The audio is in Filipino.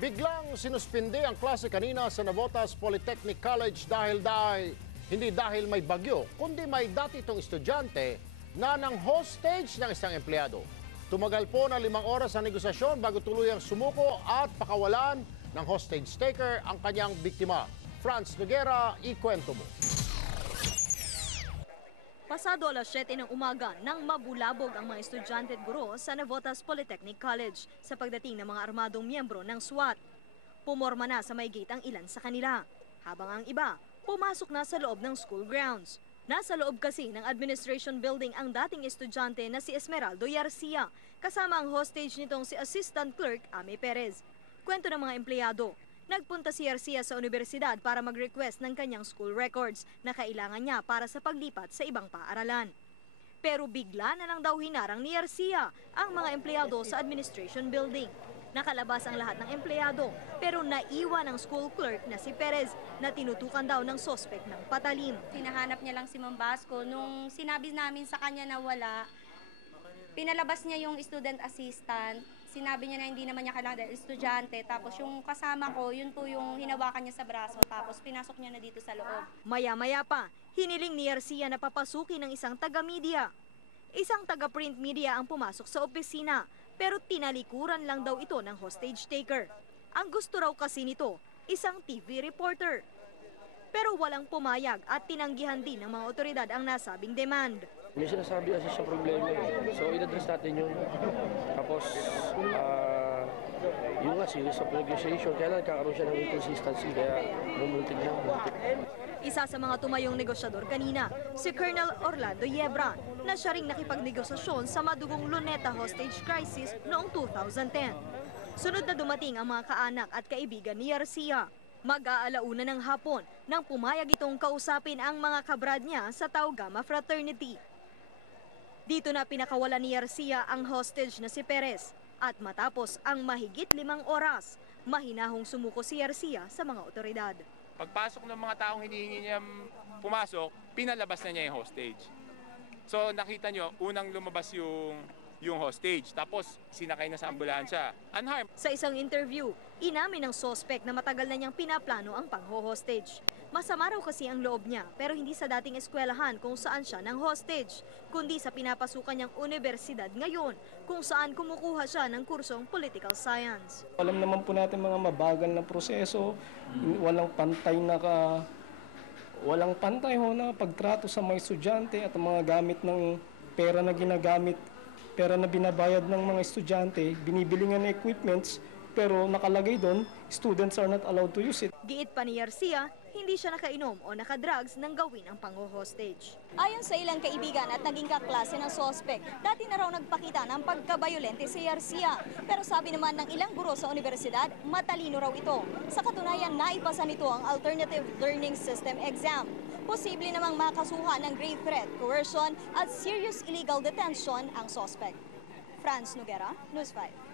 Biglang sinuspinde ang klase kanina sa Navotas Polytechnic College dahil dahil hindi dahil may bagyo, kundi may dati itong estudyante na nang hostage ng isang empleyado. Tumagal po na limang oras ang negosasyon bago tuluyang sumuko at pakawalan ng hostage taker ang kanyang biktima. Franz Noguera, ikwento mo. Pasado alas 7 ng umaga nang mabulabog ang mga estudyante at guro sa Navotas Polytechnic College sa pagdating ng mga armadong miyembro ng SWAT. Pumorma na sa may gate ang ilan sa kanila, habang ang iba pumasok na sa loob ng school grounds. Nasa loob kasi ng administration building ang dating estudyante na si Esmeraldo Yarcia, kasama ang hostage nitong si Assistant Clerk Ame Perez. Kwento ng mga empleyado, Nagpunta si Garcia sa universidad para mag-request ng kanyang school records na kailangan niya para sa paglipat sa ibang paaralan. Pero bigla na lang daw hinarang ni Garcia ang mga empleyado sa administration building. Nakalabas ang lahat ng empleyado pero naiwan ang school clerk na si Perez na tinutukan daw ng sospek ng patalim. Hinahanap niya lang si Ma'am Basco. Nung sinabi namin sa kanya na wala, pinalabas niya yung student assistant. Sinabi niya na hindi naman niya kailangan dahil estudyante. Tapos yung kasama ko, yun po yung hinawakan niya sa braso. Tapos pinasok niya na dito sa loob. Maya-maya pa, hiniling ni Garcia na papasukin ng isang taga-media. Isang taga-print media ang pumasok sa opisina pero tinalikuran lang daw ito ng hostage taker. Ang gusto raw kasi nito, isang TV reporter. Pero walang pumayag at tinanggihan din ng mga otoridad ang nasabing demand. May sinasabi kasi siya problema eh. So, in-address natin yun. Tapos, ah, yun nga, serious of negotiation. Kaya lang, kakaroon siya ng inconsistency. Kaya, bumuntik na. bumuntik. Isa sa mga tumayong negosyador kanina, si Colonel Orlando Yebra, na siya ring nakipagnegosasyon sa madugong Luneta hostage crisis noong 2010. Sunod na dumating ang mga kaanak at kaibigan ni Garcia. Mag-aalauna ng hapon nang pumayag itong kausapin ang mga kabrad niya sa Tau Gamma Fraternity. Dito na pinakawala ni Garcia ang hostage na si Perez at matapos ang mahigit limang oras, mahinahong sumuko si Garcia sa mga otoridad. Pagpasok ng mga taong hinihingi niya pumasok, pinalabas na niya yung hostage. So nakita nyo, unang lumabas yung yung hostage. Tapos sinakay na sa ambulansya. Unharmed. Sa isang interview, inamin ng sospek na matagal na niyang pinaplano ang pangho-hostage. Masama raw kasi ang loob niya pero hindi sa dating eskwelahan kung saan siya ng hostage, kundi sa pinapasukan niyang universidad ngayon kung saan kumukuha siya ng kursong political science. Alam naman po natin mga mabagal na proseso, walang pantay na ka, walang pantay ho na pagtrato sa mga estudyante at mga gamit ng pera na ginagamit, pera na binabayad ng mga estudyante, binibili nga ng equipments, pero nakalagay doon, students are not allowed to use it. Giit pa ni Garcia, hindi siya nakainom o nakadrugs nang gawin ang pangho-hostage. Ayon sa ilang kaibigan at naging kaklase ng sospek, dati na raw nagpakita ng pagkabayolente si Garcia. Pero sabi naman ng ilang guro sa universidad, matalino raw ito. Sa katunayan, naipasa nito ang Alternative Learning System exam. Posible namang makasuhan ng grave threat, coercion at serious illegal detention ang sospek. Franz Noguera, News 5.